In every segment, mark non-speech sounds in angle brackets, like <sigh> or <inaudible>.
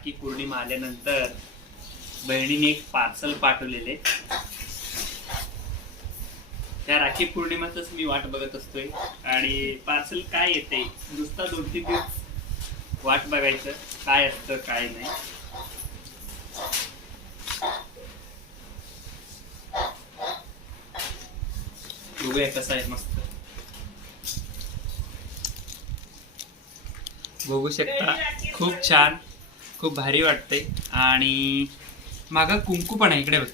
राखी पौर्णिमा आल्यानंतर बहिणीने एक पार्सल पाठवलेले. त्या राखी पौर्णिमाच मी वाट बघत असतोय. आणि पार्सल काय येते नुसता दोन तीन दिवस वाट बघायचं. काय असतं काय नाही. बघूया कसं आहे मस्त. बघू शकता. खूप छान. खूप भारी वाटते आणि मागं कुंकू पण आहे इकडे बघ.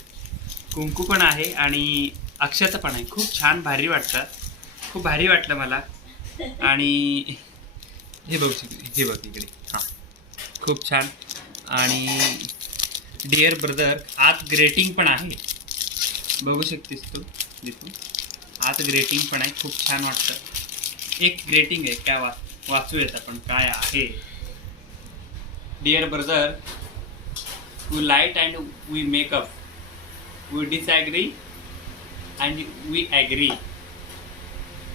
कुंकू पण आहे आणि अक्षता पण आहे. खूप छान भारी वाटतात. खूप भारी वाटलं मला. आणि हे बघू शकते. हे बघ इकडे. हां. खूप छान. आणि डिअर ब्रदर आत ग्रेटिंग पण आहे. बघू शकतेस तू तिथून आत ग्रेटिंग पण आहे. खूप छान वाटतं. एक ग्रेटिंग आहे. काय वा वाचूयात आपण. काय आहे? Dear brother we light and we make up we disagree and we agree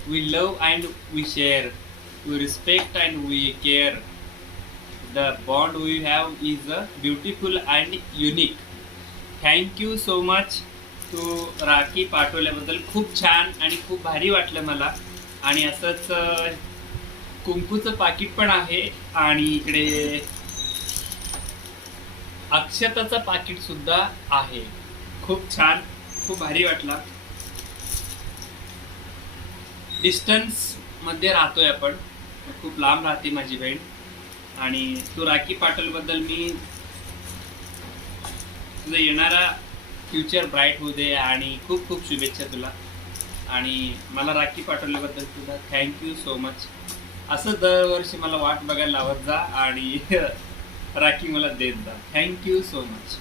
we love and we share we respect and we care the bond we have is a beautiful and unique thank you so much तू राखी पाठवल्याबद्दल खूप छान आणि खूप भारी वाटलं मला. आणि असंच कुंकूचं पाकिट पण आहे आणि इकडे अक्षताचं पाकिट सुद्धा आहे. खूप छान खूप भारी वाटला. डिस्टन्समध्ये राहतोय आपण. खूप लांब राहते माझी बहीण. आणि तू राखी पाटलबद्दल मी तुझा येणारा फ्युचर ब्राईट होऊ दे आणि खूप खूप शुभेच्छा तुला. आणि मला राखी पाठवल्याबद्दल तुला थँक्यू सो मच असं दरवर्षी मला वाट बघायला लावत जा आणि <laughs> राखी मला देत जा. Thank you so much